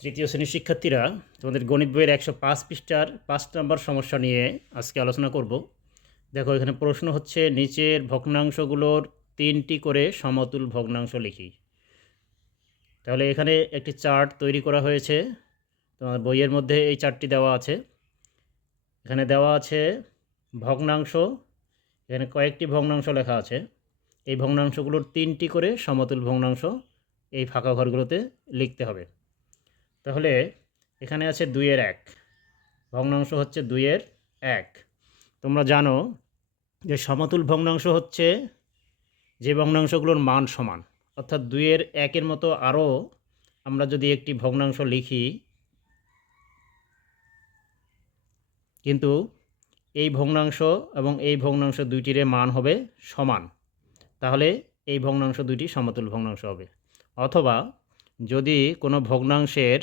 তৃতীয় শ্রেণীর শিক্ষার্থীরা, তোমাদের গণিত বইয়ের 105 পৃষ্ঠার 5 নম্বর সমস্যা নিয়ে আজকে আলোচনা করব। দেখো, এখানে প্রশ্ন হচ্ছে নিচের ভগ্নাংশগুলোর 3টি করে সমতুল ভগ্নাংশ লিখি। তাহলে এখানে একটি চার্ট তৈরি করা হয়েছে, তোমার বইয়ের মধ্যে এই চার্টটি দেওয়া আছে। এখানে দেওয়া আছে ভগ্নাংশ, এখানে কয়েকটি ভগ্নাংশ লেখা আছে। এই ভগ্নাংশগুলোর 3টি করে সমতুল ভগ্নাংশ এই ফাঁকা ঘরগুলোতে লিখতে হবে। তাহলে এখানে আছে 2-1 ভগ্নাংশ হচ্ছে 2-1। তোমরা জানো যে সমতুল ভগ্নাংশ হচ্ছে যে ভগ্নাংশগুলোর মান সমান, অর্থাৎ 2-1 মতো আরও আমরা যদি একটি ভগ্নাংশ লিখি, কিন্তু এই ভগ্নাংশ এবং এই ভগ্নাংশ দুইটির মান হবে সমান, তাহলে এই ভগ্নাংশ দুইটি সমতুল ভগ্নাংশ হবে। অথবা যদি কোনো ভগ্নাংশের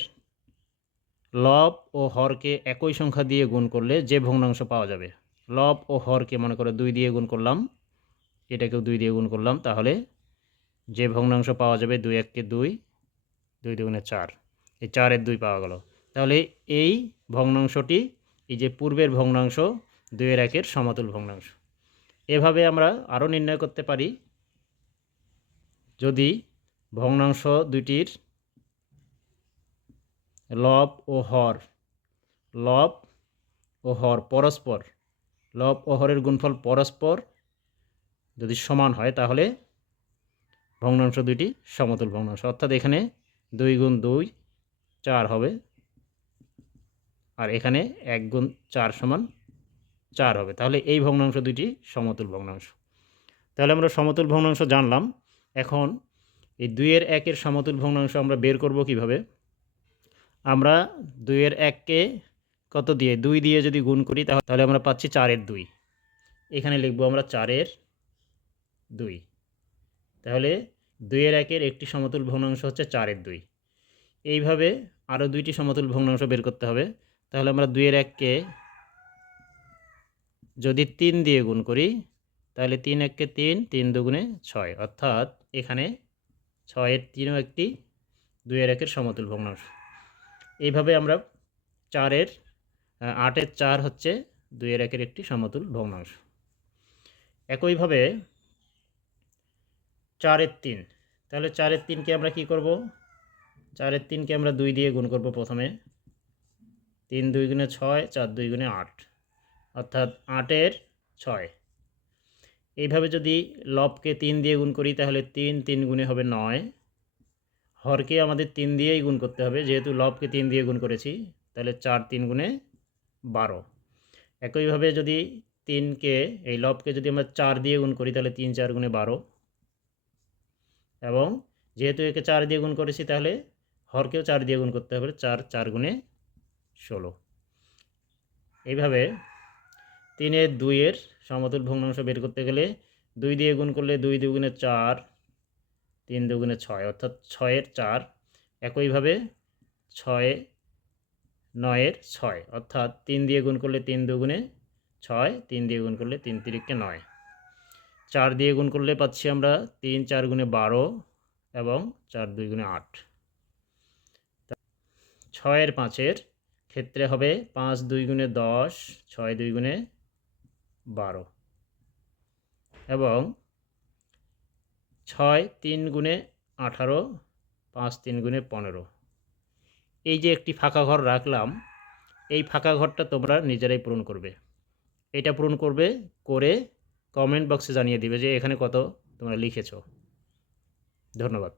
লব ও হরকে একই সংখ্যা দিয়ে গুণ করলে যে ভগ্নাংশ পাওয়া যাবে, লব ও হরকে মনে করো 2 দিয়ে গুণ করলাম, এটাকেও 2 দিয়ে গুণ করলাম, তাহলে যে ভগ্নাংশ পাওয়া যাবে 2-1-কে 2, 2-2-4, এই 4-2 পাওয়া গেল। তাহলে এই ভগ্নাংশটি এই যে পূর্বের ভগ্নাংশ 2-1 সমতুল ভগ্নাংশ। এভাবে আমরা আরও নির্ণয় করতে পারি, যদি ভগ্নাংশ দুইটির লব ও হর পরস্পর, লব ও হরের গুণফল পরস্পর যদি সমান হয়, তাহলে ভগ্নাংশ দুইটি সমতুল ভগ্নাংশ। অর্থাৎ এখানে 2 গুণ 2 4 হবে, আর এখানে 1 গুণ 4 সমান 4 হবে। তাহলে এই ভগ্নাংশ দুইটি সমতুল ভগ্নাংশ। তাহলে আমরা সমতুল ভগ্নাংশ জানলাম। এখন এই 2-1 সমতুল ভগ্নাংশ আমরা বের করব কিভাবে? আমরা 2-1-কে কত দিয়ে, 2 দিয়ে যদি গুণ করি, তাহলে আমরা পাচ্ছি 4-2। এখানে লিখব আমরা 4-2। তাহলে 2-1 একটি সমতুল ভগ্নাংশ হচ্ছে 4-2। এইভাবে আরও দুইটি সমতুল ভগ্নাংশ বের করতে হবে। তাহলে আমরা 2-1-কে যদি 3 দিয়ে গুণ করি, তাহলে 3-1-কে 3, 3-2 6, অর্থাৎ এখানে 6-3ও একটি 2-1 সমতুল ভগ্নাংশ। এইভাবে আমরা 8-4 হচ্ছে 2-1 একটি সমতুল ভগ্নাংশ। একইভাবে 4-3, তাহলে 4-3কে আমরা কি করব? 4-3কে আমরা 2 দিয়ে গুণ করব প্রথমে, 3-2 6, 4-2 8, অর্থাৎ 8-6। এইভাবে যদি লবকে 3 দিয়ে গুণ করি, তাহলে 3 হবে 9। হরকে আমাদের 3 দিয়েই গুণ করতে হবে, যেহেতু লবকে 3 দিয়ে গুণ করেছি, তাহলে 4-3 12। একইভাবে যদি 3কে, এই লবকে যদি আমরা 4 দিয়ে গুণ করি, তাহলে 3-4 12, এবং যেহেতু একে 4 দিয়ে গুণ করেছি, তাহলে হরকেও 4 দিয়ে গুণ করতে হবে, 4-4 16। এইভাবে 3-2 সমতুল ভগ্নাংশ বের করতে গেলে 2 দিয়ে গুণ করলে 2-2 4, 3-2 6, অর্থাৎ 6-4। একইভাবে 6-9 অর্থাৎ 3 দিয়ে গুণ করলে 3-2 6, 3 দিয়ে গুণ করলে 3-3 9, 4 দিয়ে গুণ করলে পাচ্ছি আমরা 3-4 12 এবং 4-2 8। 6-5 ক্ষেত্রে হবে 5-2 10, 6-2 12, এবং 6-3 18, 5-3 15। এই যে একটি ফাঁকা ঘর রাখলাম, এই ফাঁকা ঘরটা তোমরা নিজেরাই পূরণ করবে। এটা পূরণ করবে, করে কমেন্ট বক্সে জানিয়ে দিবে যে এখানে কত তোমরা লিখেছো। ধন্যবাদ।